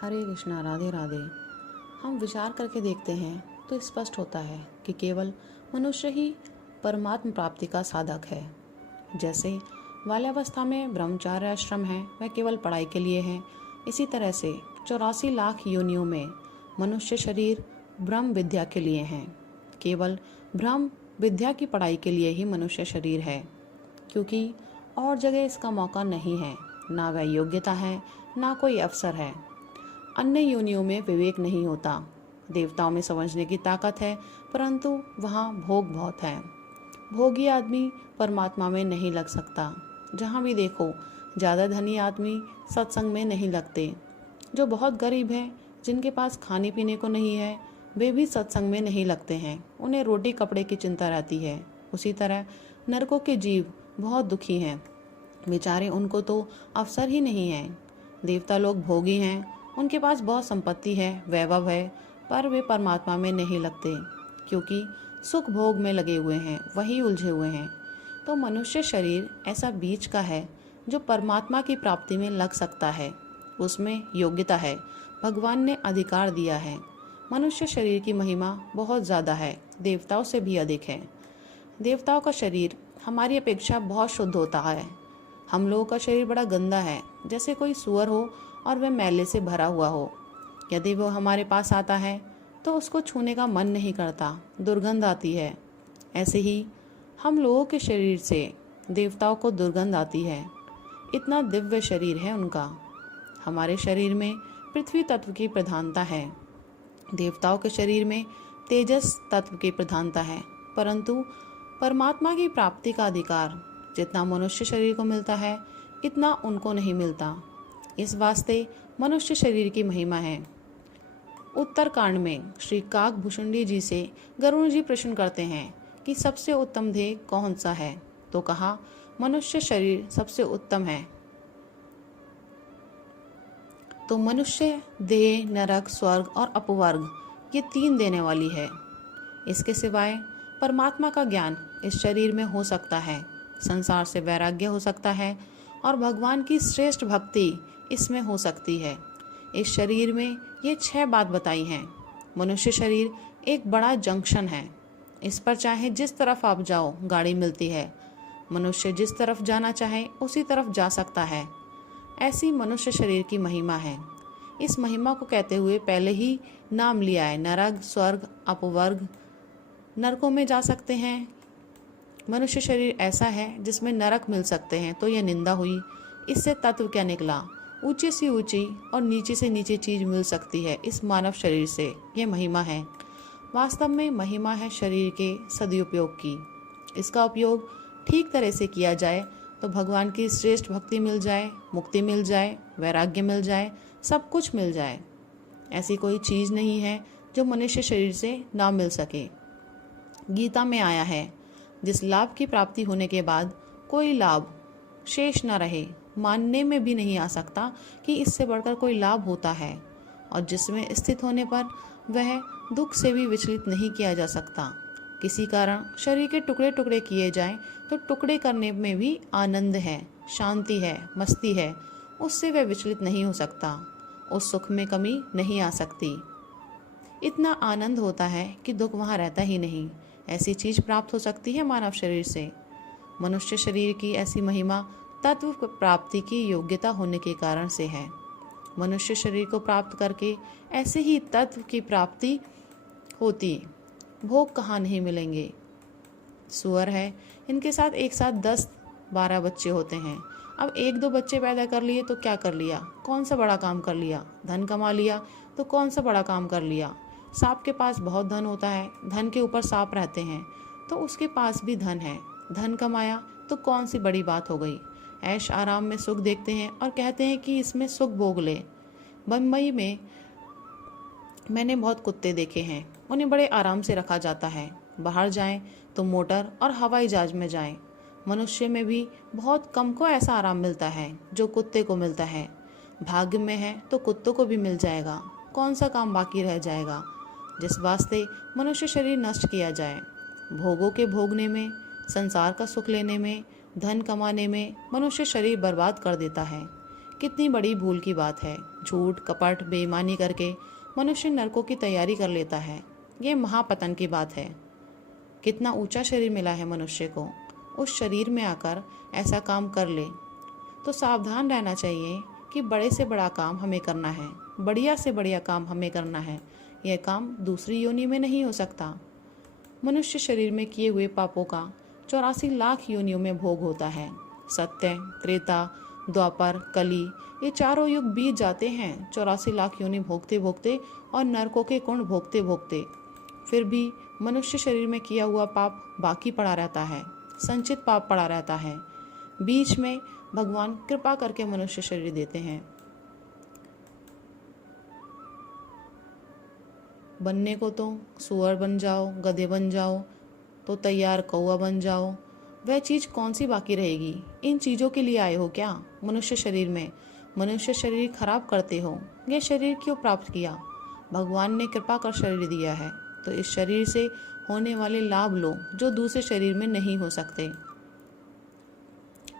हरे कृष्णा, राधे राधे। हम विचार करके देखते हैं तो स्पष्ट होता है कि केवल मनुष्य ही परमात्म प्राप्ति का साधक है। जैसे बाल्यावस्था में ब्रह्मचार्य आश्रम है, वह केवल पढ़ाई के लिए है। इसी तरह से 84 लाख योनियों में मनुष्य शरीर ब्रह्म विद्या के लिए हैं। केवल ब्रह्म विद्या की पढ़ाई के लिए ही मनुष्य शरीर है, क्योंकि और जगह इसका मौका नहीं है। ना वह योग्यता है, ना कोई अवसर है। अन्य योनियों में विवेक नहीं होता। देवताओं में समझने की ताकत है, परंतु वहाँ भोग बहुत है। भोगी आदमी परमात्मा में नहीं लग सकता। जहाँ भी देखो, ज़्यादा धनी आदमी सत्संग में नहीं लगते। जो बहुत गरीब हैं, जिनके पास खाने पीने को नहीं है, वे भी सत्संग में नहीं लगते हैं। उन्हें रोटी कपड़े की चिंता रहती है। उसी तरह नरकों के जीव बहुत दुखी हैं। बेचारे, उनको तो अवसर ही नहीं है। देवता लोग भोगी हैं, उनके पास बहुत संपत्ति है, वैभव है, पर वे परमात्मा में नहीं लगते, क्योंकि सुख भोग में लगे हुए हैं, वही उलझे हुए हैं। तो मनुष्य शरीर ऐसा बीच का है जो परमात्मा की प्राप्ति में लग सकता है। उसमें योग्यता है, भगवान ने अधिकार दिया है। मनुष्य शरीर की महिमा बहुत ज़्यादा है, देवताओं से भी अधिक है। देवताओं का शरीर हमारी अपेक्षा बहुत शुद्ध होता है। हम लोगों का शरीर बड़ा गंदा है, जैसे कोई सूअर हो और वह मैले से भरा हुआ हो। यदि वो हमारे पास आता है तो उसको छूने का मन नहीं करता, दुर्गंध आती है। ऐसे ही हम लोगों के शरीर से देवताओं को दुर्गंध आती है। इतना दिव्य शरीर है उनका। हमारे शरीर में पृथ्वी तत्व की प्रधानता है, देवताओं के शरीर में तेजस तत्व की प्रधानता है। परंतु परमात्मा की प्राप्ति का अधिकार जितना मनुष्य शरीर को मिलता है, इतना उनको नहीं मिलता। इस वास्ते मनुष्य शरीर की महिमा है। उत्तरकांड में श्री काकभूषुंडी जी से गरुड़ जी प्रश्न करते हैं कि सबसे उत्तम देह कौन सा है, तो कहा मनुष्य शरीर सबसे उत्तम है। तो मनुष्य देह नरक, स्वर्ग और अपवर्ग, ये 3 देने वाली है। इसके सिवाय परमात्मा का ज्ञान इस शरीर में हो सकता है, संसार से वैराग्य हो सकता है और भगवान की श्रेष्ठ भक्ति इसमें हो सकती है। इस शरीर में ये 6 बात बताई हैं। मनुष्य शरीर एक बड़ा जंक्शन है। इस पर चाहे जिस तरफ आप जाओ, गाड़ी मिलती है। मनुष्य जिस तरफ जाना चाहे उसी तरफ जा सकता है। ऐसी मनुष्य शरीर की महिमा है। इस महिमा को कहते हुए पहले ही नाम लिया है, नरक, स्वर्ग, अपवर्ग। नरकों में जा सकते हैं। मनुष्य शरीर ऐसा है जिसमें नरक मिल सकते हैं, तो यह निंदा हुई। इससे तत्व क्या निकला? ऊंची से ऊंची और नीचे से नीचे चीज मिल सकती है इस मानव शरीर से। यह महिमा है। वास्तव में महिमा है शरीर के सदुपयोग की। इसका उपयोग ठीक तरह से किया जाए तो भगवान की श्रेष्ठ भक्ति मिल जाए, मुक्ति मिल जाए, वैराग्य मिल जाए, सब कुछ मिल जाए। ऐसी कोई चीज़ नहीं है जो मनुष्य शरीर से ना मिल सके। गीता में आया है, जिस लाभ की प्राप्ति होने के बाद कोई लाभ शेष न रहे, मानने में भी नहीं आ सकता कि इससे बढ़कर कोई लाभ होता है, और जिसमें स्थित होने पर वह दुख से भी विचलित नहीं किया जा सकता। किसी कारण शरीर के टुकड़े टुकड़े किए जाएं तो टुकड़े करने में भी आनंद है, शांति है, मस्ती है, उससे वह विचलित नहीं हो सकता। उस सुख में कमी नहीं आ सकती। इतना आनंद होता है कि दुख वहाँ रहता ही नहीं। ऐसी चीज़ प्राप्त हो सकती है मानव शरीर से। मनुष्य शरीर की ऐसी महिमा तत्व प्राप्ति की योग्यता होने के कारण से है। मनुष्य शरीर को प्राप्त करके ऐसे ही तत्व की प्राप्ति होती। भोग कहाँ नहीं मिलेंगे। सुअर है, इनके साथ एक साथ 10-12 बच्चे होते हैं। अब 1-2 बच्चे पैदा कर लिए तो क्या कर लिया? कौन सा बड़ा काम कर लिया? धन कमा लिया तो कौन सा बड़ा काम कर लिया? सांप के पास बहुत धन होता है, धन के ऊपर सांप रहते हैं, तो उसके पास भी धन है, धन कमाया तो कौन सी बड़ी बात हो गई? ऐश आराम में सुख देखते हैं और कहते हैं कि इसमें सुख भोग ले। बम्बई में मैंने बहुत कुत्ते देखे हैं, उन्हें बड़े आराम से रखा जाता है। बाहर जाएं तो मोटर और हवाई जहाज में जाएं। मनुष्य में भी बहुत कम को ऐसा आराम मिलता है जो कुत्ते को मिलता है। भाग्य में है तो कुत्तों को भी मिल जाएगा, कौन सा काम बाकी रह जाएगा? जिस वास्ते मनुष्य शरीर नष्ट किया जाए। भोगों के भोगने में, संसार का सुख लेने में, धन कमाने में मनुष्य शरीर बर्बाद कर देता है। कितनी बड़ी भूल की बात है। झूठ, कपट, बेईमानी करके मनुष्य नरकों की तैयारी कर लेता है। ये महापतन की बात है। कितना ऊंचा शरीर मिला है मनुष्य को, उस शरीर में आकर ऐसा काम कर ले तो सावधान रहना चाहिए कि बड़े से बड़ा काम हमें करना है, बढ़िया से बढ़िया काम हमें करना है। यह काम दूसरी योनि में नहीं हो सकता। मनुष्य शरीर में किए हुए पापों का 84 लाख योनियों में भोग होता है। सत्य, त्रेता, द्वापर, कली, ये चारों युग बीत जाते हैं 84 लाख योनि भोगते भोगते और नरकों के कुंड भोगते भोगते। फिर भी मनुष्य शरीर में किया हुआ पाप बाकी पड़ा रहता है, संचित पाप पड़ा रहता है। बीच में भगवान कृपा करके मनुष्य शरीर देते हैं। बनने को तो सुअर बन जाओ, गधे बन जाओ, तो तैयार कौवा बन जाओ। वह चीज़ कौन सी बाकी रहेगी? इन चीज़ों के लिए आए हो क्या मनुष्य शरीर में? मनुष्य शरीर खराब करते हो। यह शरीर क्यों प्राप्त किया? भगवान ने कृपा कर शरीर दिया है, तो इस शरीर से होने वाले लाभ लो जो दूसरे शरीर में नहीं हो सकते।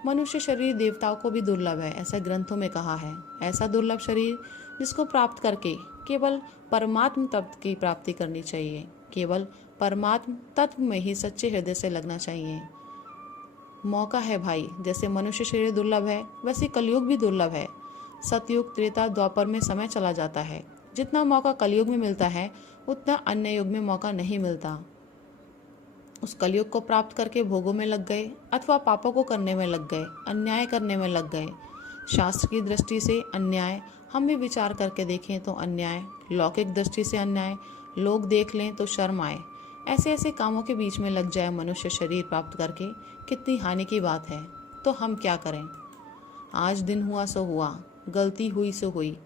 मनुष्य शरीर देवताओं को भी दुर्लभ है, ऐसा ग्रंथों में कहा है। ऐसा दुर्लभ शरीर जिसको प्राप्त करके केवल परमात्म तत्व की प्राप्ति करनी चाहिए। केवल परमात्म तत्व में ही सच्चे हृदय से लगना चाहिए। मौका है भाई, जैसे मनुष्य शरीर दुर्लभ है वैसे कलयुग भी दुर्लभ है। सतयुग, त्रेता, द्वापर में समय चला जाता है। जितना मौका कलयुग में मिलता है उतना अन्य युग में मौका नहीं मिलता। उस कलयुग को प्राप्त करके भोगों में लग गए अथवा पापों को करने में लग गए, अन्याय करने में लग गए। शास्त्र की दृष्टि से अन्याय हम भी विचार करके देखें तो अन्याय, लौकिक दृष्टि से अन्याय लोग देख लें तो शर्म आए। ऐसे ऐसे कामों के बीच में लग जाए मनुष्य शरीर प्राप्त करके, कितनी हानि की बात है। तो हम क्या करें? आज दिन हुआ सो हुआ, गलती हुई सो हुई।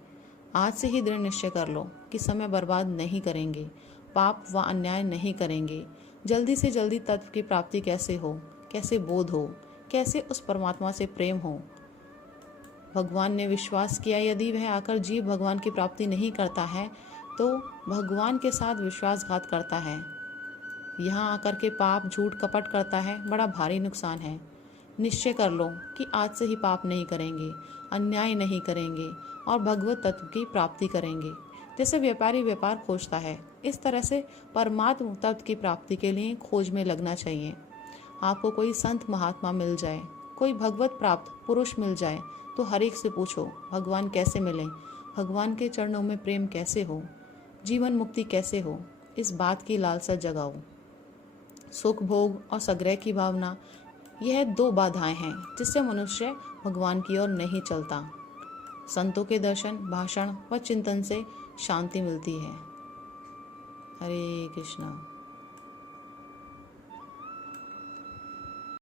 आज से ही दृढ़ निश्चय कर लो कि समय बर्बाद नहीं करेंगे, पाप व अन्याय नहीं करेंगे। जल्दी से जल्दी तत्व की प्राप्ति कैसे हो, कैसे बोध हो, कैसे उस परमात्मा से प्रेम हो। भगवान ने विश्वास किया यदि वह आकर जीव भगवान की प्राप्ति नहीं करता है तो भगवान के साथ विश्वासघात करता है। यहाँ आकर के पाप, झूठ, कपट करता है, बड़ा भारी नुकसान है। निश्चय कर लो कि आज से ही पाप नहीं करेंगे, अन्याय नहीं करेंगे और भगवत तत्व की प्राप्ति करेंगे। जैसे व्यापारी व्यापार खोजता है, इस तरह से परमात्म तत्व की प्राप्ति के लिए खोज में लगना चाहिए। आपको कोई संत महात्मा मिल जाए, कोई भगवत प्राप्त पुरुष मिल जाए तो हर एक से पूछो भगवान कैसे मिले, भगवान के चरणों में प्रेम कैसे हो, जीवन मुक्ति कैसे हो। इस बात की लालसा जगाओ। सुख भोग और सग्रह की भावना, यह दो बाधाएं हैं जिससे मनुष्य भगवान की ओर नहीं चलता। संतों के दर्शन, भाषण व चिंतन से शांति मिलती है। हरे कृष्णा।